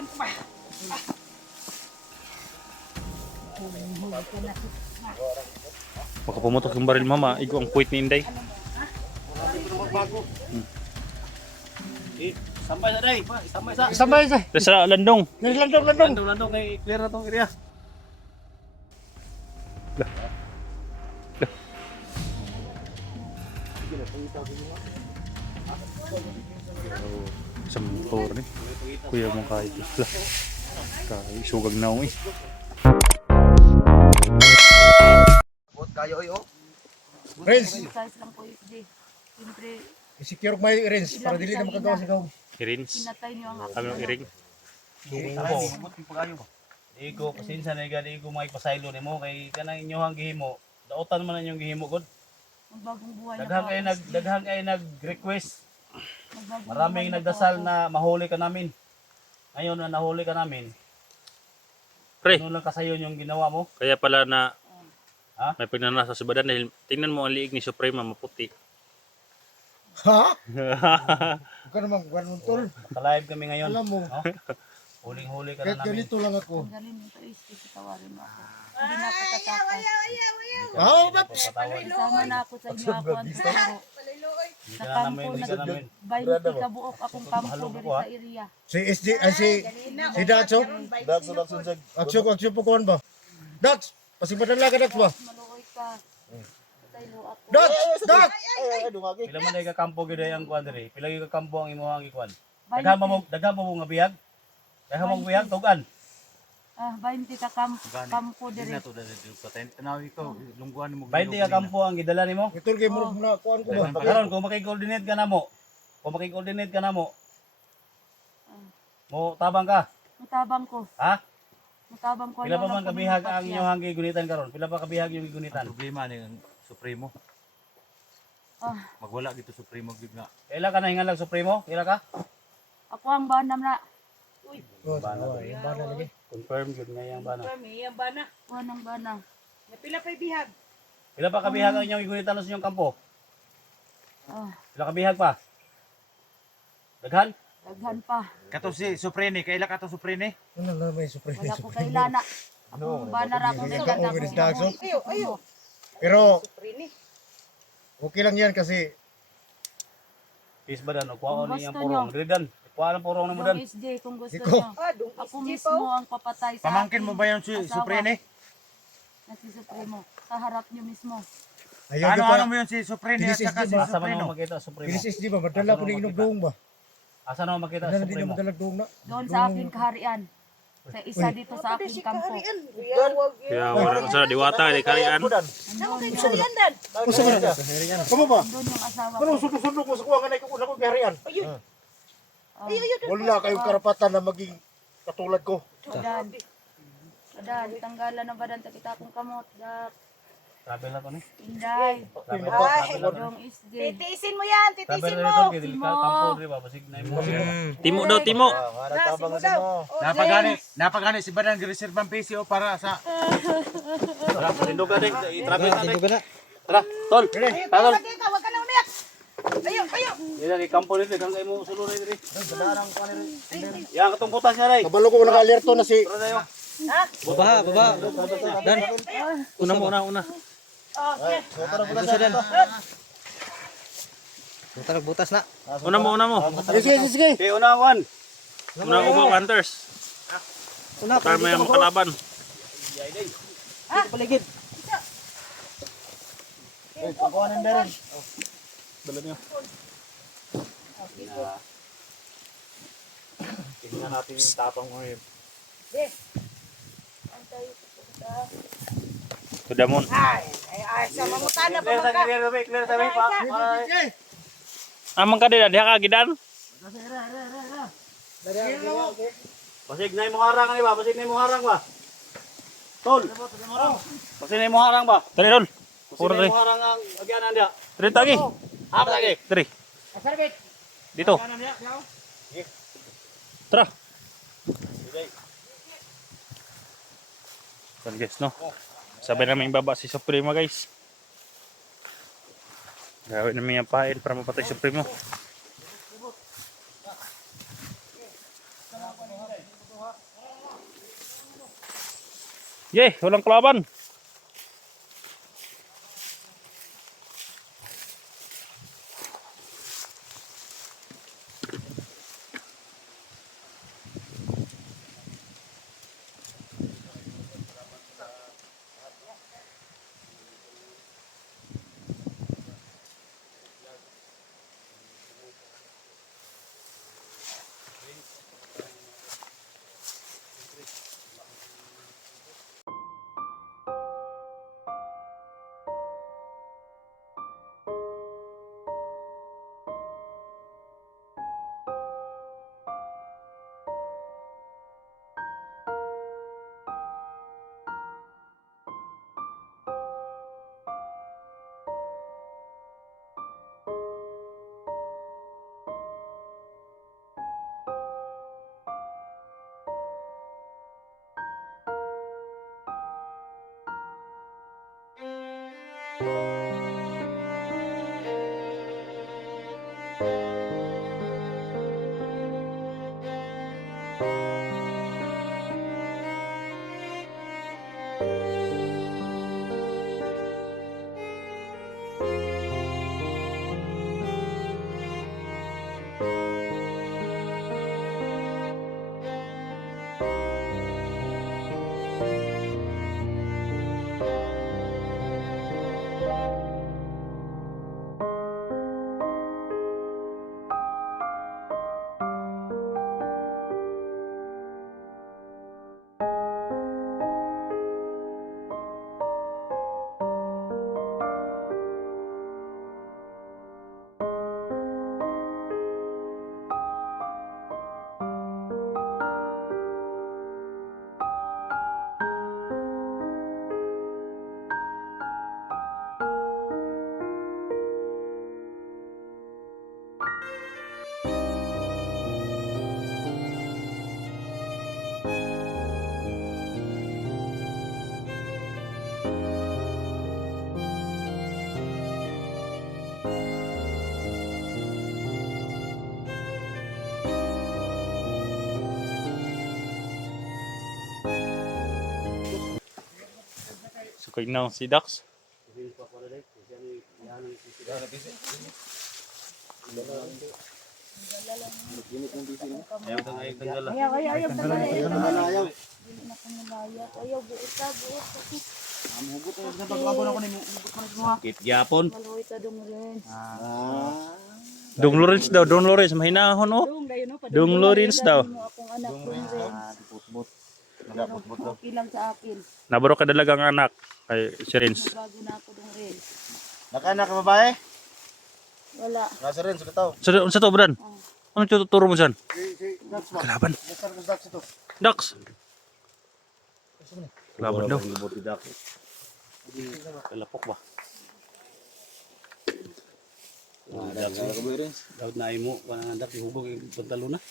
kuan ko ba? Baka pumutok yung baril mama, igo ang puwit ni Inday. Sampai sa day, sampai sa. Samay sa. Sa landong. Landong. Landong kay clear na tong area. Sa motor ni. Kuya mo kahit isla. Kahit sugag na ako eh. Bot kayo oh. Friends, Size lang po SD. Siyempre, secure my range para dili na makagawa sa gaw. Irins. pinatay niyo ang Kami aking ang iring. Bot yung pagayo. Iko pasinsa na gani ko may pasaylo nimo kay kanang inyohang gihimo. Daotan man inyong gihimo god. magbagong buhay na Daghang po kay ako. daghang kay nag-request. Magbagong Maraming buhay na po nagdasal ako. na mahuli ka namin. Ngayon na nahuli ka namin. Pre, Ano lang kasayon yung ginawa mo? kaya pala na Ha? may pagnanasa sa badan dahil tingnan mo ang liig ni Suprema maputi. Ha? Huwag ka naman ganun tol. Naka-live kami ngayon. Alam mo, No? Huling-huli ka kahit na namin. ganito lang ako. Ang galing nito SD, tawarin mo ako. Hindi na ako tatakas. Oh, bab! Papatawad. Isama na ako sa inyo ako ang turo. Hindi Sa ka na kampo namin, hindi ka na namin. 20 kabuok akong kampo Mahalog diri ako, ha? sa area. Si SJ, ay si Dax, oh. Aksyo po kuhan ba? Dax, pasibadan lang ka Dax ba? Maluoy ka. Patay lo ako. Dax! Pila man ay kakampo gyud ay ang kuan diri. Pila gyud kakampo ang imong ikuan. 20 Daghan mo nga biyag. Daghan mo biyag tugan. 20 ka kampo diri. Bayti ka kampo ang gidala nimo. Ito kay mo na kuhan ko ba? Karon kung makikoordinate ka namo. Kung makikoordinate ka namo. Mo tabang ka. Mutabang ko. Ha? Mutabang ko. Pila pa ayaw man lang kabihag kumipat ang niya. inyong gigunitan karon? Pila pa kabihag yung gigunitan? Problema ni ang Supremo. Magwala dito Supremo gid nga. Kaila ka na hingalag Supremo? Kaila ka? Ako ang banam na. Oh, yung bana lagi. Confirm gyud nga yang bana. Kuha ng banam. Pila pa kabihag ang inyong gigunitan sa inyong kampo? Ah, Pila kabihag pa? Daghan? daghan pa. Kato si Suprene, kaila kato Suprene. Ano na may surprise? Wala ko kailana. Akong banar ako Ikaw, daghan oh, ako. Miss Dax, oh. Pero, okay lang yan kasi Peace ba dan? Kuha Kung ni ang gusto purong. nyo. Dili dan. Kuha ang purong mo dan. Yung SD kung gusto Ikaw. nyo. Ako mismo ang papatay sa Pamangkin mo aking ba yun si asawa Suprene? na si Supremo. Sa harap nyo mismo. ayaw Ano pa. ano mo yun si Suprene at Bilis saka SG si ba? Asa man Supreno? mo makita Supremo? Bilis SG ba? Madala po na inog doong ba? Asa na mo makita Madala din na Supremo? madalag doong na. Doon sa aking kaharian. Sa isa dito sa aking kampo. Kaya wala ko sa diwata di karian. Andun Kamu ba? doon yung asawa Pero ko. sundo-sundo ko sa kuha nga na ikaw ko garian. Wala kayong karapatan na maging katulad ko. Badan. Badan. Tanggalan ng badan. Takita akong kamot. Dak. Travel na to ni. Inday. Travel Dong isdi. Titiisin mo yan, Travel titiisin na mo. to kay kampo diri ba basig na mo. Timo daw, timo. Nasi mo daw. Napagani si Badan reserve ang PC o para sa Tara, tindog na din. I-travel na din. Tara, tol. Tara. Dito, huwag ka na umiyak. Ayo, ayo. Dili kay kampo diri kang kay mo sulod diri. Dadarang ko ni. Yang katong butas nga dai. Kabalo ko naka-alerto na si Tara dayo. Baba. Dan. Una. Okay. Una mo. Sige. Kay una wan. Una ko ba hunters? Para may makalaban. Dala niyo. Tingnan natin yung tapang mo ngayon. Tudamon. Ay, sa mamutana pa Clear mga ka. clear sa pa. Amang ka din diha ka gidan. Basig na mo harang ni ba? Basig na mo harang ba? Tol. Basig na mo harang ba? Dali dol. Basig Puro na dali. mo harang ang agyanan dia. Dali tagi. Apa lagi? Dali. Dito. Tara. So guys, no. Sabay namin baba si Supremo guys. Gawin namin yung pain para mapatay Supremo. Yeh, walang kalaban. Sukay na si Dax. Ayaw kang ayaw tanggal. Ayaw, tanggalin. Ayaw. Dili na ko nilaya. Ayaw, buot ka. Sakit gyapon. Maluwi ka dong rin. Dong Lawrence daw, Dong Lawrence. Mahinahon oh. Dong, dayo no. Dong Lawrence daw. Mo akong anak dong rin. Okay lang sa akin. Nabaro ka dalagang anak. Kay si Rins. Bago na ako dong rin. Nakanak ka babae? Wala. Nasa rin, sa kataw. Sa to, Bran? Ano tuturo mo dyan? Dax ba? Kalaban. Nasaan ko Dax ito? Dax. Kalaban daw. Kalapok ba? Daud na imo panangandak ihubog yung pantalo na.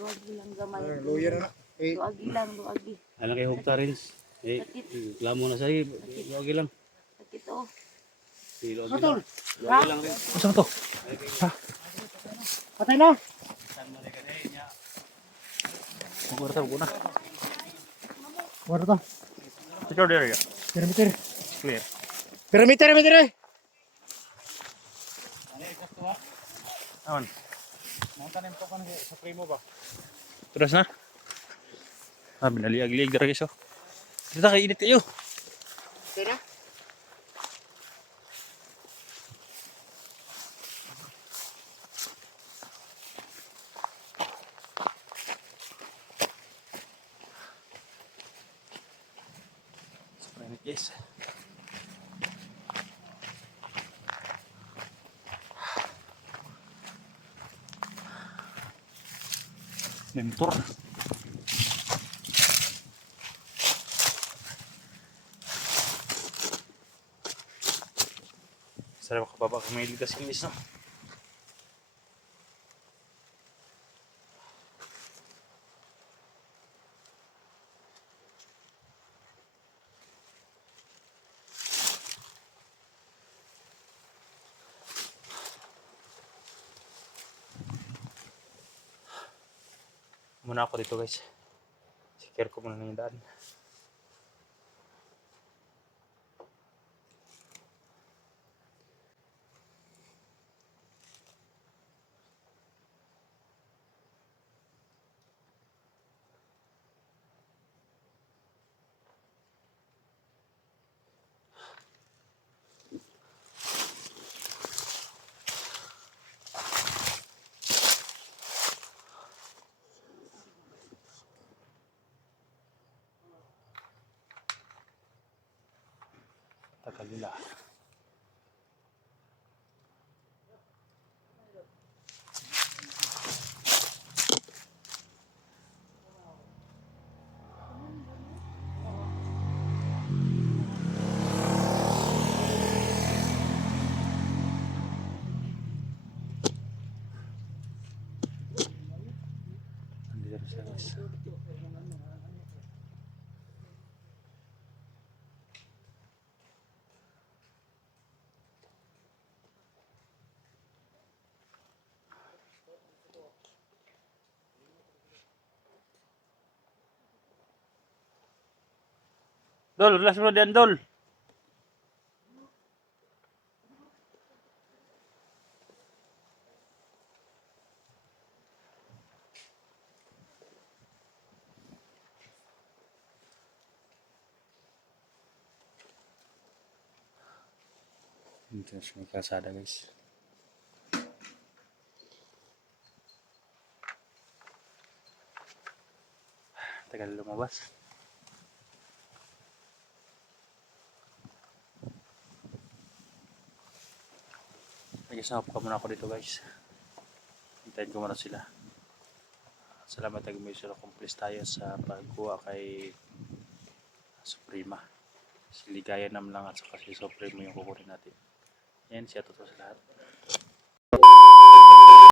Luwagi lang gamay. Lawyer na. Luwagi lang, luwagi. Alam kay hugta rin. Reklamo na sa'yo. Luwagi lang. Sakit oh. Luwagi lang. Luwagi lang rin. Saan to? Patay na! Magwarta ko na. Wala to. Secure the area. Perimeter. Clear. Perimeter! Awan. Montanin po ka sa primo ba? Terus na. Binaliag-liag dara guys oh. Kita kay init kayo. Patay na? Yes. Mentor. Sarap makababa kung may ligas yung isa. Muna ako dito guys. Secure ko muna ng daan. tagal nila. Nandito na siya guys. Dol, last mo diyan, Dol. Dito na siya may kalsada guys. Tagal lumabas. Nag-stop ka muna ako dito guys. Hintayin ko muna sila. Salamat na gumisyon accomplish tayo sa pagkuha kay Suprema. Si Ligaya nam lang at saka si Suprema yung kukunin natin. Yan, siya totoo sa lahat.